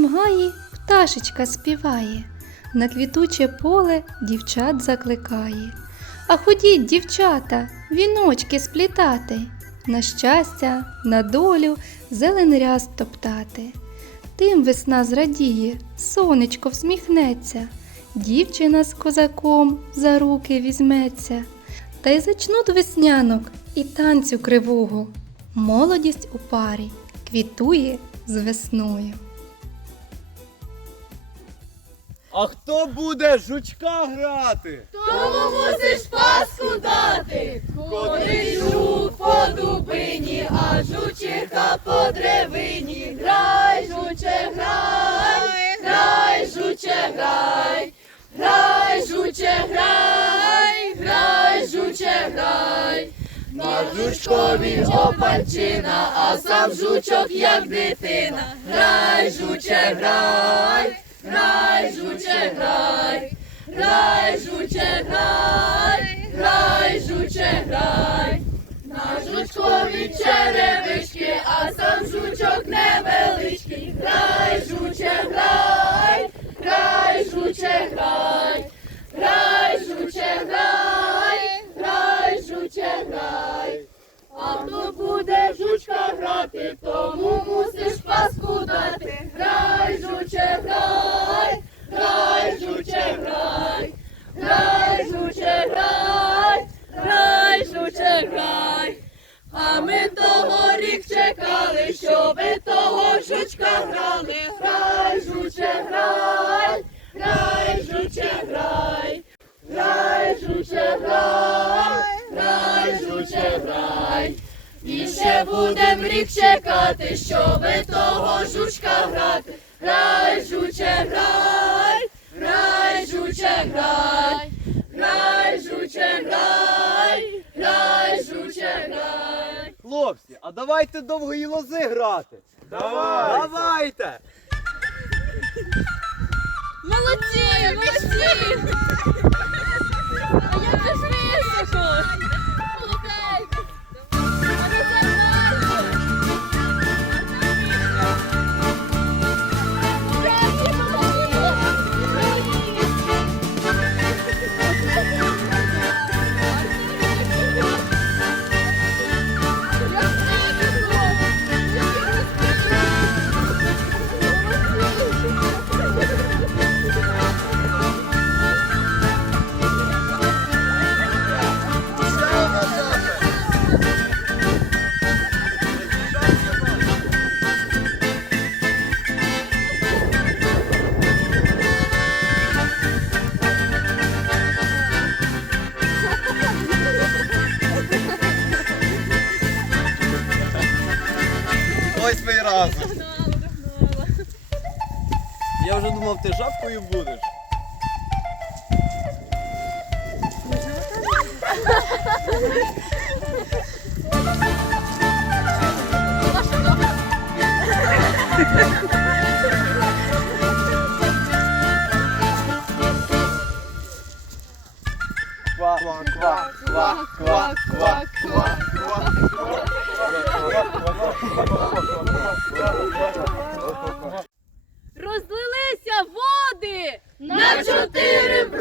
маї пташечка співає, на квітуче поле дівчат закликає. А ходіть, дівчата, віночки сплітати, на щастя, на долю зелен ряст топтати. Тим весна зрадіє, сонечко всміхнеться, дівчина з козаком за руки візьметься, та й зачнуть веснянок і танцю кривого. Молодість у парі квітує з весною. А хто буде жучка грати? Тому мусиш паску дати. Ходить жук по дубині, а жучиха по древині. Грай, жуче, грай, грай, жуче, грай, грай, жуче, грай, грай, жуче, грай. На жучкові опальчина, а сам жучок як дитина. Грай, жуче, грай, грай, жуче, грай. Грай, жуче, грай, грай, жуче, грай. На жучкові черевички, а сам жучок невеличкий. Грай, жуче, грай, грай, жуче, грай. Грай, жуче, грай, грай, жуче, грай. А хто буде жучка грати, тому мусиш ще будем рік чекати, щоби того жучка грати. Грай, жуче, грай, грай, жуче, грай. Грай, жуче, грай, грай, жуче, грай. Хлопці, а давайте довгої лози грати. Давай! Давайте! Молодці, молодці! А як же Ось ми й разом. Я вже думав, ти жабкою будеш. Ква, Розлилися води на чотири.